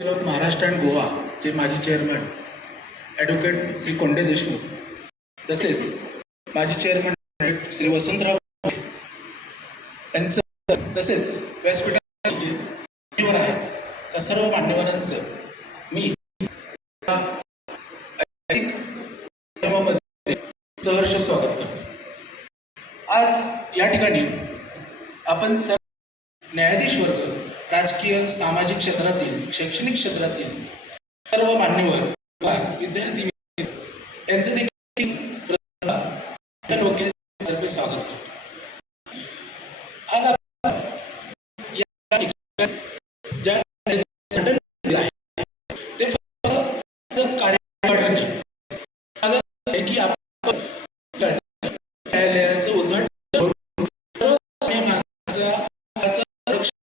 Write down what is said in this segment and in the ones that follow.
Maharashtra and Goa चे माजी chairman advocate Shri Konde Deshmukh, तसेच माजी चेअरमन श्री वसंतराव यांचं, तसेच व्यासपीठावर जे मान्यवर आहेत त्या सर्व मान्यवरांचं मी सहर्ष स्वागत करतो. आज या ठिकाणी आपण न्यायाधीश वर्ग, राजकीय, सामाजिक क्षेत्रातील, शैक्षणिक क्षेत्रातील सर्व मान्यवर, विद्यार्थी यांचे देखील वकील तर्फे स्वागत करतो. आज आपण या ठिकाणी ज्या ते फक्त कार्य की आपण न्यायालयाचं उद्घाटन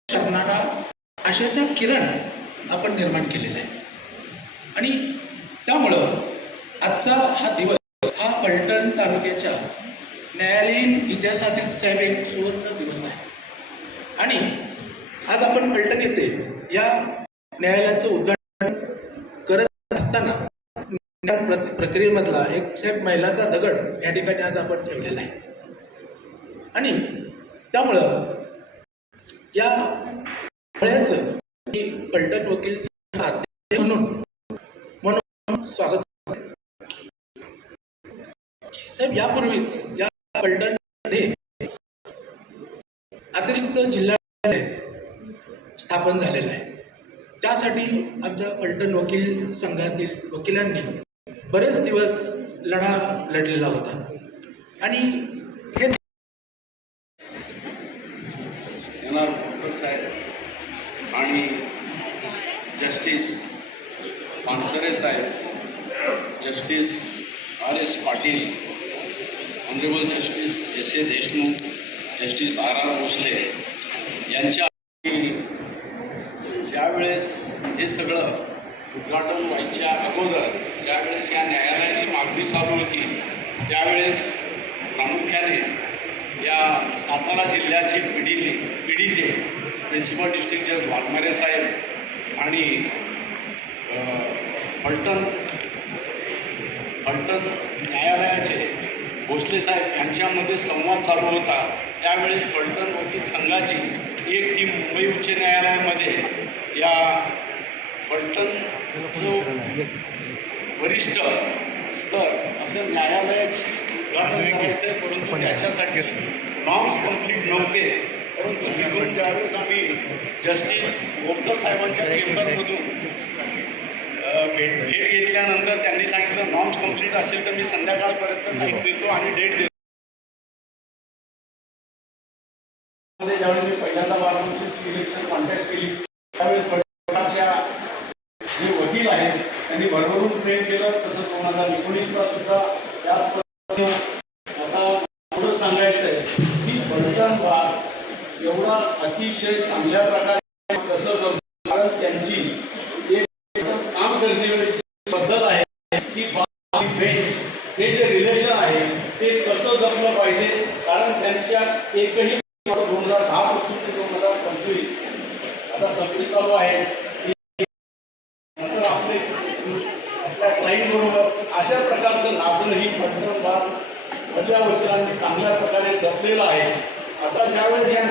करणारा आशेचा किरण आपण निर्माण केलेला आहे. आणि त्यामुळं आजचा हा दिवस हा पलटण तालुक्याच्या न्यायालयीन इतिहासातील साहेब एक सुवर्ण दिवस आहे. आणि आज आपण पलटण येथे या न्यायालयाचं उद्घाटन करत असताना प्रक्रियेमधला एक साहेब मैलाचा दगड या ठिकाणी आज आपण ठेवलेला आहे. आणि त्यामुळं या फळ्याचं मी पलटण वकील म्हणून स्वागत करतो. साहेब, यापूर्वीच या पलटणमध्ये अतिरिक्त जिल्हा न्यायालय स्थापन झालेलं आहे. त्यासाठी आमच्या पलटण वकील संघातील वकिलांनी बरेच दिवस लढा लढलेला होता. आणि हे साहेब आणि जस्टिस पानसरे साहेब, justice R.S. Patil, honourable justice S.A. Deshmukh, justice R.R. Bhosale यांच्या ज्यावेळेस हे सगळं उद्घाटन व्हायच्या अगोदर ज्यावेळेस या न्यायालयाची मागणी चालू होती त्यावेळेस प्रामुख्याने या सातारा जिल्ह्याचे पीडीचे प्रिन्सिपल डिस्ट्रिक्ट जज वाघमारे साहेब आणि पलटण न्यायालयाचे भोसले साहेब यांच्यामध्ये संवाद चालू होता. त्यावेळेस पलटण वकील संघाची एक टीम मुंबई उच्च न्यायालयामध्ये या पलटणचं वरिष्ठ स्तर असं न्यायालयाची उद्घाटन करायचं आहे, परंतु त्याच्यासाठी नॉर्म्स कंप्लीट नव्हते. परंतु तिथून ज्यावेळेस आम्ही जस्टिस गोपकर साहेबांच्या चेंबरमधून भेट घेतल्यानंतर त्यांनी सांगितलं नॉर्म्स कंप्लीट असेल तर मी संध्याकाळपर्यंत टाईम देतो आणि डेट देतो. ज्यावेळेस मी पहिल्यांदा बारची इलेक्शन कॉन्टॅक्ट केली त्यावेळेस पलटणच्या जे वकील आहेत त्यांनी भरभरून प्रेम केलं. तसं 2019ला सुद्धा त्याच आता थोडं सांगायचं आहे की पलटण बार एवढा अतिशय चांगल्या प्रकारे कसं, कारण त्यांची एक काम करण्याची पद्धत आहे की बेंच हे जे रिलेशन आहे ते कसं जपलं पाहिजे. कारण त्यांच्या एकही 2010 पासून ते 2025 आता सक्रिय चालू आहे. नंतर आपल्या क्लाइंट बरोबर अशा प्रकारचं नातं ही पलटण बार माझ्या वकिलांनी चांगल्या प्रकारे जपलेलं आहे. आता ज्यावेळेस या